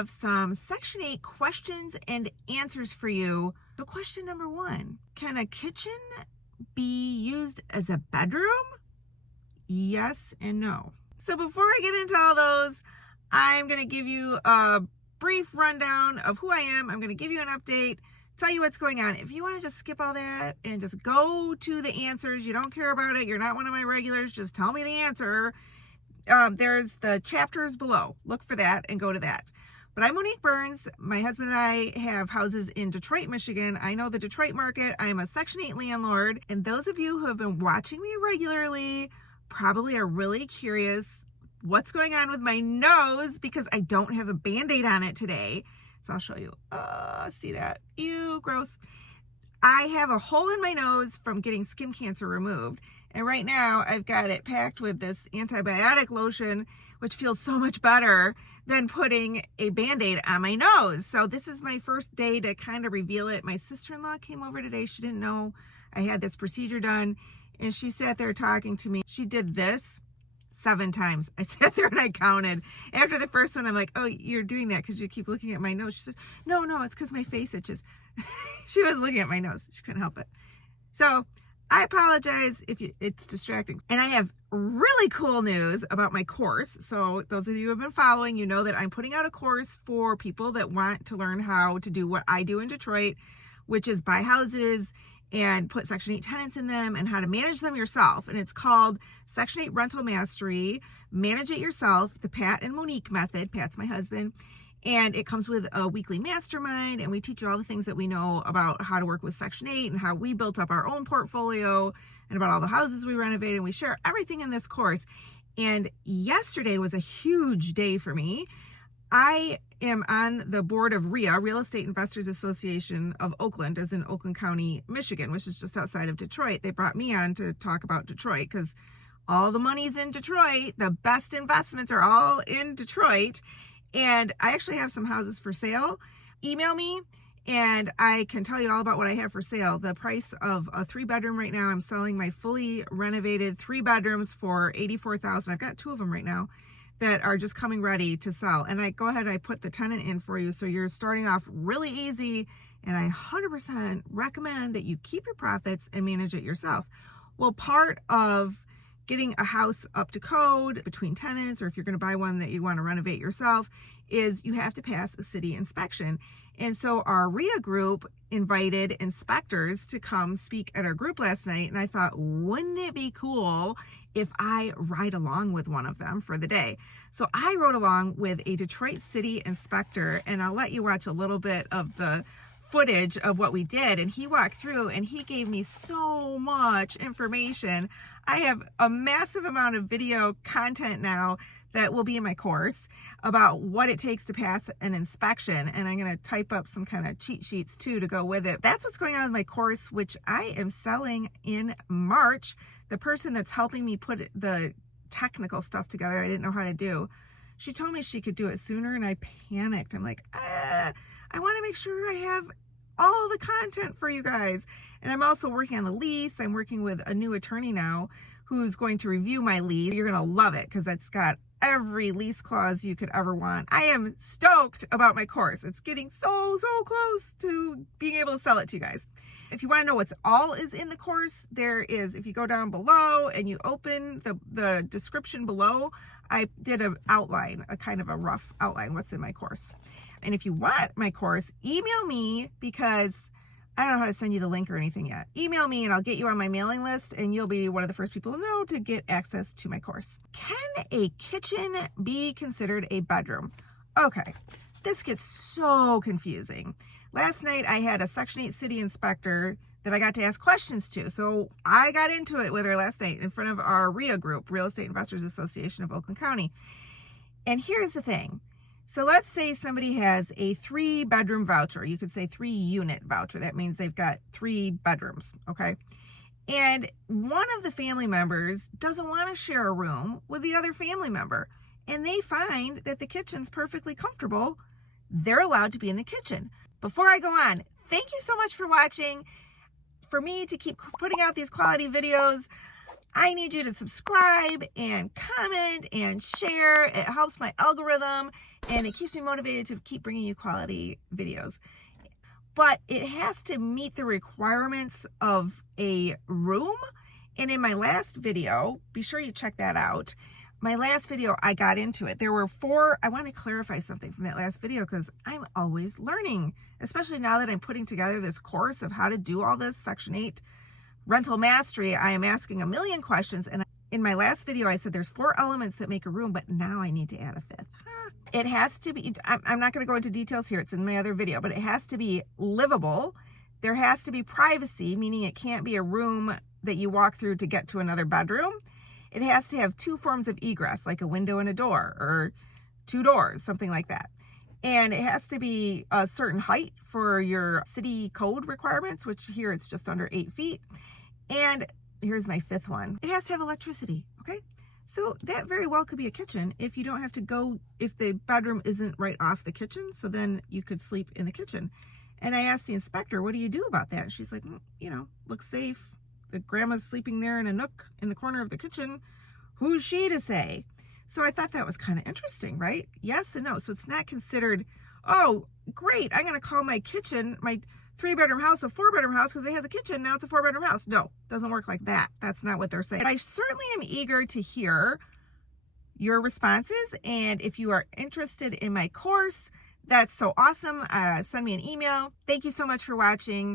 Have some Section 8 questions and answers for you. So question number 1, can a kitchen be used as a bedroom? Yes and no. So before I get into all those, I'm going to give you a brief rundown of who I am. I'm going to give you an update, tell you what's going on. If you want to just skip all that and just go to the answers, you don't care about it, you're not one of my regulars, just tell me the answer. There's the chapters below. Look for that and go to that. But I'm Monique Burns. My husband and I have houses in Detroit, Michigan. I know the Detroit market. I'm a Section 8 landlord. And those of you who have been watching me regularly probably are really curious what's going on with my nose because I don't have a Band-Aid on it today. So I'll show you. See that? Ew, gross. I have a hole in my nose from getting skin cancer removed. And right now I've got it packed with this antibiotic lotion, which feels so much better than putting a Band-Aid on my nose. So this is my first day to kind of reveal it. My sister-in-law came over today. She didn't know I had this procedure done. And she sat there talking to me. She did this 7 times. I sat there and I counted. After the first one, I'm like, oh, you're doing that because you keep looking at my nose. She said, no, it's because my face itches. She was looking at my nose. She couldn't help it. So I apologize if it's distracting. And I have really cool news about my course. So those of you who have been following, you know that I'm putting out a course for people that want to learn how to do what I do in Detroit, which is buy houses and put Section 8 tenants in them and how to manage them yourself. And it's called Section 8 Rental Mastery, Manage It Yourself, the Pat and Monique method. Pat's my husband. And it comes with a weekly mastermind, and we teach you all the things that we know about how to work with Section 8 and how we built up our own portfolio and about all the houses we renovated. And we share everything in this course. And yesterday was a huge day for me. I am on the board of RIA, Real Estate Investors Association of Oakland, as in Oakland County, Michigan, which is just outside of Detroit. They brought me on to talk about Detroit because all the money's in Detroit. The best investments are all in Detroit. And I actually have some houses for sale. Email me and I can tell you all about what I have for sale. The price of a 3-bedroom right now, I'm selling my fully renovated 3 bedrooms for $84,000. I've got 2 of them right now that are just coming ready to sell. And I put the tenant in for you. So you're starting off really easy. And I 100% recommend that you keep your profits and manage it yourself. Well, part of getting a house up to code between tenants, or if you're going to buy one that you want to renovate yourself, is you have to pass a city inspection. And so our RIA group invited inspectors to come speak at our group last night. And I thought, wouldn't it be cool if I ride along with one of them for the day? So I rode along with a Detroit City inspector, and I'll let you watch a little bit of the footage of what we did. And he walked through and he gave me so much information. I have a massive amount of video content now that will be in my course about what it takes to pass an inspection. And I'm going to type up some kind of cheat sheets too to go with it. That's what's going on with my course, which I am selling in March. The person that's helping me put the technical stuff together, I didn't know how to do. She told me she could do it sooner and I panicked. I'm like, I want to make sure I have all the content for you guys. And I'm also working on the lease. I'm working with a new attorney now who's going to review my lease. You're going to love it because it's got every lease clause you could ever want. I am stoked about my course. It's getting so close to being able to sell it to you guys. If you want to know what's all is in the course, there is, if you go down below and you open the description below, I did an outline, a kind of a rough outline what's in my course. And if you want my course, email me because I don't know how to send you the link or anything yet. Email me and I'll get you on my mailing list and you'll be one of the first people to know to get access to my course. Can a kitchen be considered a bedroom? Okay, this gets so confusing. Last night I had a Section 8 city inspector that I got to ask questions to. So I got into it with her last night in front of our RIA group, Real Estate Investors Association of Oakland County. And here's the thing. So let's say somebody has a 3-bedroom voucher. You could say 3-unit voucher. That means they've got 3 bedrooms, okay? And one of the family members doesn't want to share a room with the other family member. And they find that the kitchen's perfectly comfortable. They're allowed to be in the kitchen. Before I go on, thank you so much for watching. For me to keep putting out these quality videos, I need you to subscribe and comment and share. It helps my algorithm and it keeps me motivated to keep bringing you quality videos. But it has to meet the requirements of a room. And in my last video, be sure you check that out. My last video, I got into it. There were 4, I want to clarify something from that last video because I'm always learning, especially now that I'm putting together this course of how to do all this Section 8 rental mastery. I am asking a million questions. And in my last video, I said there's 4 elements that make a room, but now I need to add a 5th. It has to be, I'm not going to go into details here. It's in my other video, but it has to be livable. There has to be privacy, meaning it can't be a room that you walk through to get to another bedroom. It has to have 2 forms of egress, like a window and a door, or 2 doors, something like that. And it has to be a certain height for your city code requirements, which here it's just under 8 feet. And here's my 5th one. It has to have electricity, okay? So that very well could be a kitchen if you don't have to go, if the bedroom isn't right off the kitchen, so then you could sleep in the kitchen. And I asked the inspector, what do you do about that? And she's like, you know, looks safe. The grandma's sleeping there in a nook in the corner of the kitchen. Who's she to say? So I thought that was kind of interesting, right? Yes and no. So it's not considered, oh, great, I'm going to call my kitchen, my 3-bedroom house, a 4-bedroom house because it has a kitchen. Now it's a 4-bedroom house. No, doesn't work like that. That's not what they're saying. But I certainly am eager to hear your responses. And if you are interested in my course, that's so awesome. Send me an email. Thank you so much for watching.